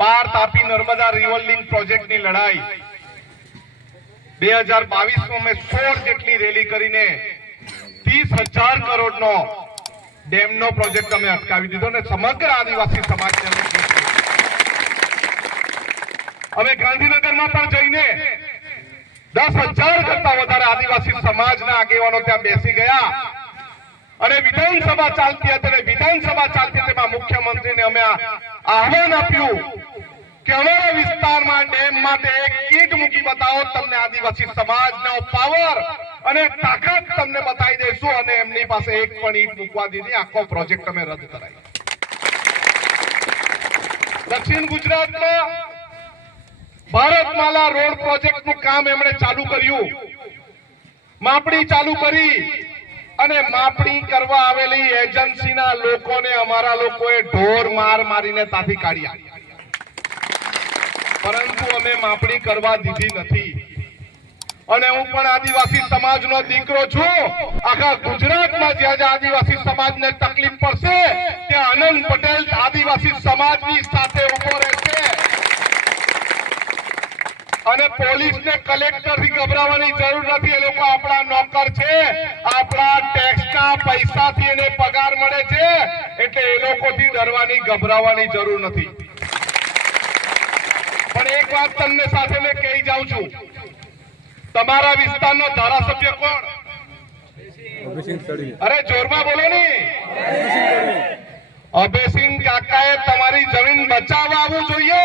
પાર Tapi Narmada river link પ્રોજેક્ટની લડાઈ બે હજાર બાવીસમાં મેં સોળ જેટલી રેલી કરીને ત્રીસ હજાર કરોડનો ડેમનો પ્રોજેક્ટ અમે અટકાવી દીધો ને સમગ્ર આદિવાસી સમાજને. અમે ગાંધીનગરમાં પણ જઈને દસ હજાર કરતા વધારે આદિવાસી સમાજના આગેવાનો ત્યાં બેસી ગયા અને વિધાનસભા ચાલતી હતી અને વિધાનસભા ચાલતી તેમાં મુખ્યમંત્રીને અમે આહવાન આપ્યું કે અમારા વિસ્તારમાં ડેમ માટે એક ઈંટ મૂકી બતાવો, તમને આદિવાસી સમાજનો પાવર અને તાકાત તમને બતાવી દઈશું અને એમની પાસે એક પણ ઈટ મૂકવા દીધી આખો પ્રોજેક્ટ અમે રદ કરાવી. દક્ષિણ ગુજરાતમાં ભારતમાલા રોડ પ્રોજેક્ટનું કામ એમણે ચાલુ કર્યું. માપણી ચાલુ કરી. અને માપણી કરવા આવેલી એજન્સીના લોકોને અમારા લોકોએ ઢોર માર મારીને તાથી કાઢ્યા. પરંતુ અમે માપણી કરવા દીધી નથી. અને હું પણ આદિવાસી સમાજનો દીકરો છું. આખા ગુજરાતમાં જ્યાં જ્યાં આદિવાસી સમાજને તકલીફ પડશે, ત્યાં આનંદ પટેલ આદિવાસી સમાજની સાથે ઊભો રહેશે. અને પોલીસને કલેક્ટરથી ગભરાવાની જરૂર નથી. એ લોકો આપણા નોકર છે. આપણા ટેક્સના પૈસાથી એને પગાર મળે છે. એટલે એ લોકોથી ડરવાની ગભરાવાની જરૂર નથી. પણ એક વાત તમને સાથે મેં કહી જાઉં છું. તમારા વિસ્તારનો ધારાસભ્ય કોણ? અરે જોરમાં બોલો ને. અભયસિંહ કાકાએ તમારી જમીન બચાવવા આવવું જોઈએ.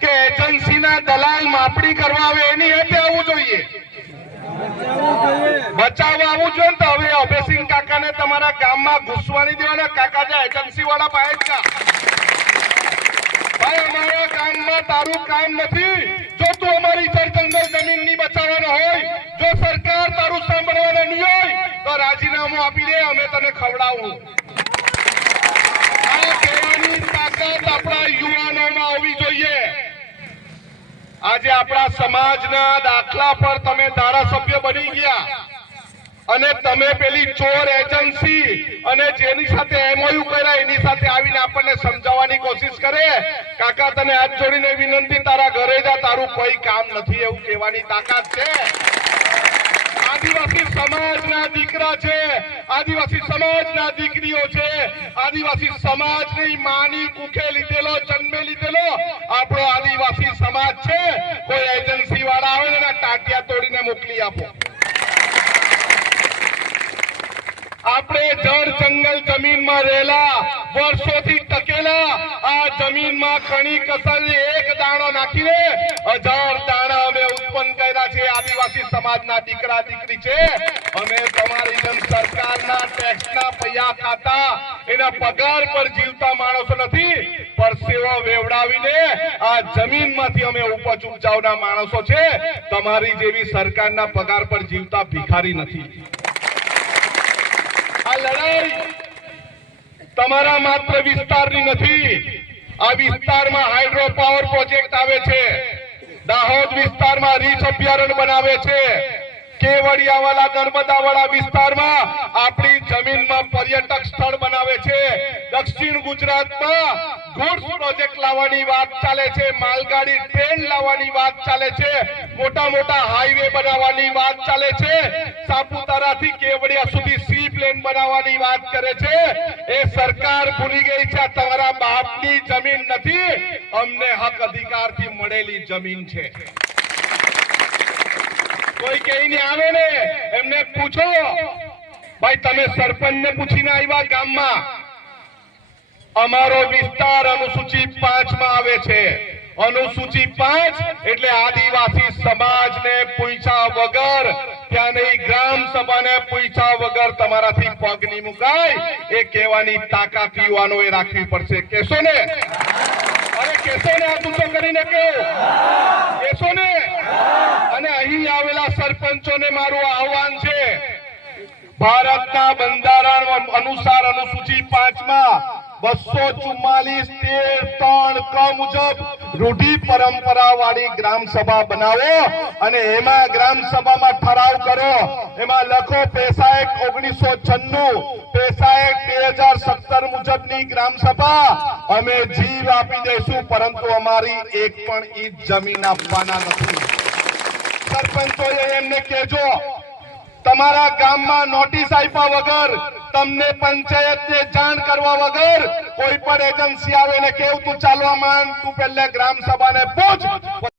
કે એજન્સીના દલાલ માપણી કરવા આવે, એની હેઠે આવવું જોઈએ. બચાવવા આવવું જોઈએ તો હવે અભયસિંહ કાકાને તમારા ગામમાં ઘૂસવાની દેવાના કાકા જે એજન્સી વાળા પાસે. ભાઈ, અમારા ગામમાં તારું કામ નથી. જો તું અમારી જળ જંગલ જમીનની બચાવવાનો હોય, જો સરકાર તારું સાંભળવાના નહીં હોય, તો રાજીનામું આપી દે, અમે તને ખવડાવું. આજે આપણા સમાજના દાખલા પર તમે ધારાસભ્ય બની ગયા. અને તમે પેલી ચોર એજન્સી અને જેની સાથે એમઓયુ કર્યા, એની સાથે આવીને આપણને સમજાવવાની કોશિશ કરે. કાકા, તને હાથ જોડીને વિનંતી, તારા ઘરે જા, તારું કોઈ કામ નથી એવું કહેવાની તાકાત છે. આદિવાસી સમાજના દીકરા છે. આદિવાસી સમાજના દીકરીઓ છે. આદિવાસી સમાજની માની કુખે લીધેલો, જન્મે લીધેલો આપણો આદિવાસી સમાજ છે. કોઈ એજન્સી વાળા આવે એના ટાંટિયા તોડીને મોકલી આપો. આપણે જળ જંગલ જમીનમાં રહેલા, વર્ષોથી ટકેલા, આ જમીનમાં ખણી કસર એક દાણો નાખીને હજાર સમાજના દીકરા, દીકરી છે. અમે તમારી જેમ સરકારના ટેક્સના પૈયા ખાતા એના પગાર પર જીવતા માણસો નથી પરસેવો વેવડાવીને આ જમીનમાંથી અમે ઉપજ ઉપજાવના માણસો છે. તમારી જેવી સરકારના પગાર પર જીવતા ભિખારી નથી. આ લડાઈ તમારા માત્ર વિસ્તારની નથી. આ વિસ્તારમાં હાઇડ્રો પાવર પ્રોજેક્ટ આવે છે. દાહોદ વિસ્તારમાં રીચ અભયારણ્ય બનાવે છે. કેવડિયાવાળા નર્મદાવાળા વિસ્તારમાં આપણી જમીનમાં પર્યટક સ્થળ બનાવે છે. દક્ષિણ ગુજરાતમાં ગુડ્સ પ્રોજેક્ટ લાવવાની વાત ચાલે છે. માલગાડી ટ્રેન લાવવાની વાત ચાલે છે. મોટા મોટા હાઈવે બનાવવાની વાત ચાલે છે. સાપુતારાથી કેવડિયા સુધી પ્લેન બનાવવાની વાત કરે છે, એ સરકાર ભૂલી ગઈ છે તમારા બાપની જમીન નથી, અમને હક અધિકારથી મળેલી જમીન છે. કોઈ કહીને આવે ને, એમને પૂછો, ભાઈ, તમે સરપંચને પૂછીને આવ્યા ગામમાં? અમારો વિસ્તાર અનુસૂચિત પાંચમાં આવે છે. અનુસૂચિ પાંચ એટલે આદિવાસી સમાજને પૂછ્યા વગર ત્યાં કેશો ને અરે કેશો ને આ ઊંચો કેશો ને અને અહીં આવેલા સરપંચોને મારું આહવાન છે. ભારતના બંધારણ અનુસાર અનુસૂચિ પાંચમાં બસો ચુમ્માલીસ તેર ત્રણ ક મુજબ રૂઢિ પરંપરા વાળી ગ્રામ સભા બનાવો અને એમાં ગ્રામ સભામાં ઠરાવ કરો. એમાં લખો પેસા એક્ટ ઓગણીસો છન્નું પેસા એક્ટ બે હજાર સત્તર મુજબની ગ્રામ સભા. અમે જીવ આપી દઈશું, પરંતુ અમારી એક પણ ઈજ જમીન આપવાના નથી. સરપંચોએ એમને કહેજો, તમારા ગામમાં નોટિસ આપ્યા વગર તમને પંચાયતને જાણ કરવા વગર કોઈ પણ એજન્સી આવે ને કેવું તું ચાલવા માંડ, તું પહેલા ગ્રામ સભાને પૂછ